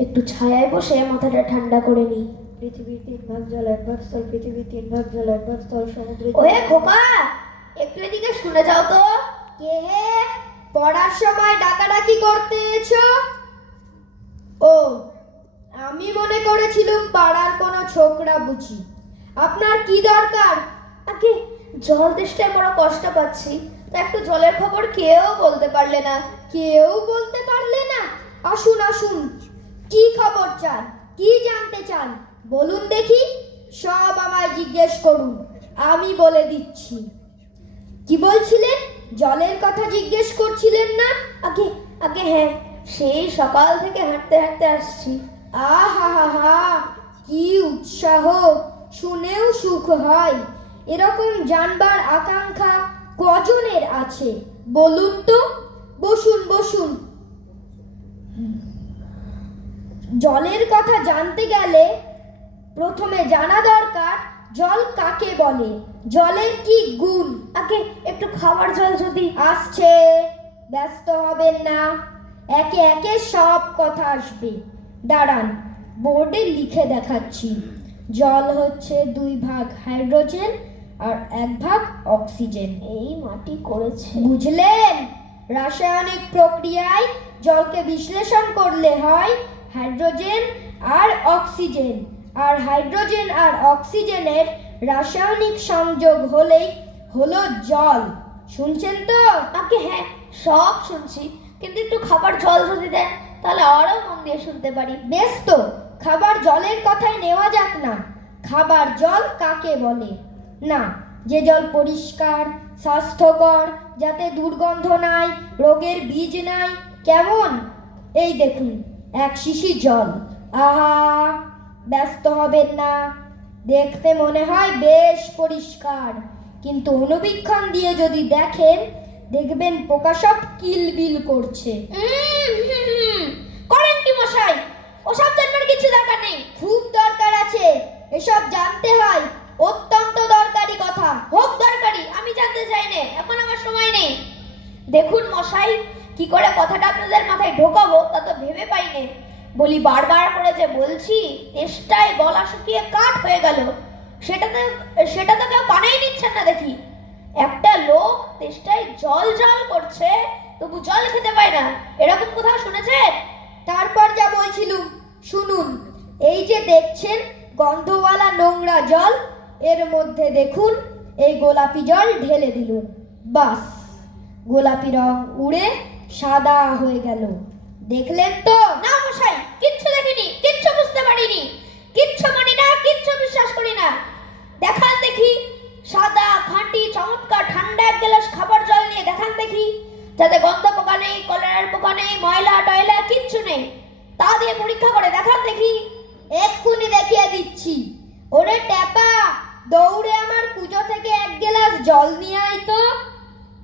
একটু ছায়ায় বসে মাথাটা ঠান্ডা করে নিই। পৃথিবীর তিন ভাগ জল এক ভাগ স্থল পৃথিবীর তিন ভাগ জল এক ভাগ স্থল সমুদ্রের ওহে খোকা একটু এদিকে শুনে যাও তো। কে হে? পড়ার সময় ডাকাডাকি করতে এছো ও আমি মনে করেছিলাম পাড়ার কোনো ছোকরা বুঝি। আপনার কি দরকার? আগে জল তেষ্টায় বড় কষ্ট পাচ্ছি। তা একটু জলের খবর কেউ বলতে পারলে না। কেউ বলতে পারলে না। আসুন আসুন। কি খবর চান? কি জানতে চান? বলুন দেখি, সব আমায় জিজ্ঞেস করুন, আমি বলে দিচ্ছি। কি বলছিলেন? জলের কথা জিজ্ঞেস করছিলেন না? আগে আগে হ্যাঁ সেই সকাল থেকে হাঁটতে হাঁটতে আসছি। আহা, হা হা, কি উৎসাহ, শুনেও সুখ হয়। এরকম জানবার আকাঙ্ক্ষা কজনের আছে? বলুন তো, বসুন বসুন। জলের কথা জানতে গেলে প্রথমে জানা দরকার জল কাকে বলে? জলের কি গুণ? আগে একটু খাবার জল যদি আসছে ব্যস্ত হবেন না। একে একে সব কথা আসবে। দাঁড়ান বোর্ডে লিখে দেখাচ্ছি। জল হচ্ছে দুই ভাগ হাইড্রোজেন আর এক ভাগ অক্সিজেন। এই মাটি করেছে। বুঝলেন? রাসায়নিক প্রক্রিয়ায় জলকে বিশ্লেষণ করলে হয় হাইড্রোজেন আর অক্সিজেন। আর হাইড্রোজেন আর অক্সিজেনের রাসায়নিক সংযোগ হলেই হলো জল। শুনছেন তো? আগে হ্যাঁ সব শুনছি। কিন্তু একটু খাবার জল যদি দেন তাহলে আরও মন দিয়ে শুনতে পারি। বেশ তো খাবার জলের কথায় নেওয়া যাক না। খাবার জল কাকে বলে? না যে জল পরিষ্কার স্বাস্থ্যকর যাতে দুর্গন্ধ নাই রোগের বীজ নাই। কেমন? এই দেখুন। এক শিশি জল আহা ব্যস্ত হবেন না। দেখতে মনে হয় বেশ পরিষ্কার। কিন্তু অনুবীক্ষণ দিয়ে যদি দেখেন দেখবেন পোকা সব কিলবিল করছে। করেন কি মশাই? ওসব জানবার কিছু দরকার নেই। খুব দরকার আছে। এসব জানতে হয়। অত্যন্ত দরকারি কথা। হোক দরকারি। আমি জানতে চাই না। এখন আমার সময় নেই। দেখুন মশাই কি করে কথাটা আপনাদের মাথায় ঢোকাবো তা তো ভেবে বলি বারবার করে যে বলছি তেষ্টায় গলা শুকিয়ে কাঠ হয়ে গেল। সেটা তো সেটা তো কেউ কানেই নিচ্ছেন না দেখি। একটা লোক তেষ্টায় জল জল করছে তবু জল খেতে পায় না। এরকম কোথাও শুনেছেন? তারপর যা বলছিলুম শুনুন। এই যে দেখছেন গন্ধওয়ালা নোংরা জল এর মধ্যে দেখুন এই গোলাপি জল ঢেলে দিলুম। বাস গোলাপি রং উড়ে সাদা হয়ে গেল। দেখলেন তো? না মশাই কিচ্ছু দেখিনি কিচ্ছু বুঝতে পারিনি কিচ্ছু মানি না, কিচ্ছু বিশ্বাস করি না। দেখান দেখি, সাদা, খাঁটি, চমৎকার, ঠান্ডা এক গ্লাস খাবার জল নিয়ে দেখান দেখি। যাতে গন্ধ পোকা নেই, কলেরার পোকা নেই, ময়লা, টয়লা, কিচ্ছু নেই। তা দিয়ে পরীক্ষা করে দেখান দেখি। এক্ষুনি দেখিয়ে দিচ্ছি। ওরে ট্যাপা, দৌড়ে আমার পুজো থেকে এক গ্লাস জল নিয়ে আয় তো।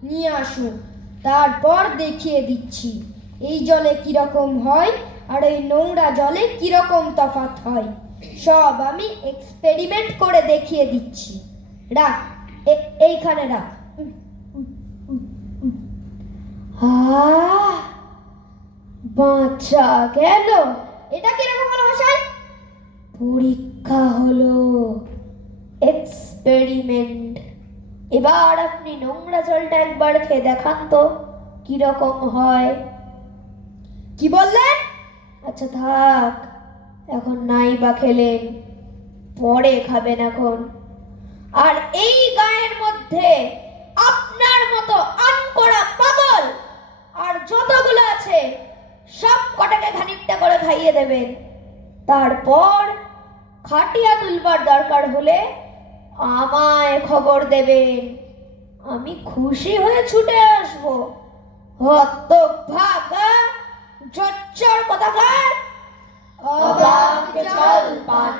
নিয়ে আসুন। তারপর দেখিয়ে দিচ্ছি। এই জলে কীরকম হয় আর এই নোংরা জলে কীরকম তফাৎ হয়? সব আমি এক্সপেরিমেন্ট করে দেখিয়ে দিচ্ছি। রাখ এইখানে রাখ। বাঁচা গেল। এটা কীরকম হলো মশাই? পরীক্ষা হলো। এক্সপেরিমেন্ট এবার আপনি নোংরা জলটা একবার খেয়ে দেখান তো, কীরকম হয়? কি বললেন? আচ্ছা থাক, এখন নাই বা খেলেন, পরে খাবেন এখন। আর এই গায়ের মধ্যে আপনার মতো আনকোড়া পাগল আর যতগুলো আছে সব কটাকে খানিকটা করে খাইয়ে দেবেন। তারপর খাটিয়া তুলবার দরকার হলে আমায় খবর দেবেন। আমি খুশি হয়ে ছুটে আসব। হত ভাগা জচ্চর কথাকার অবাক জল পান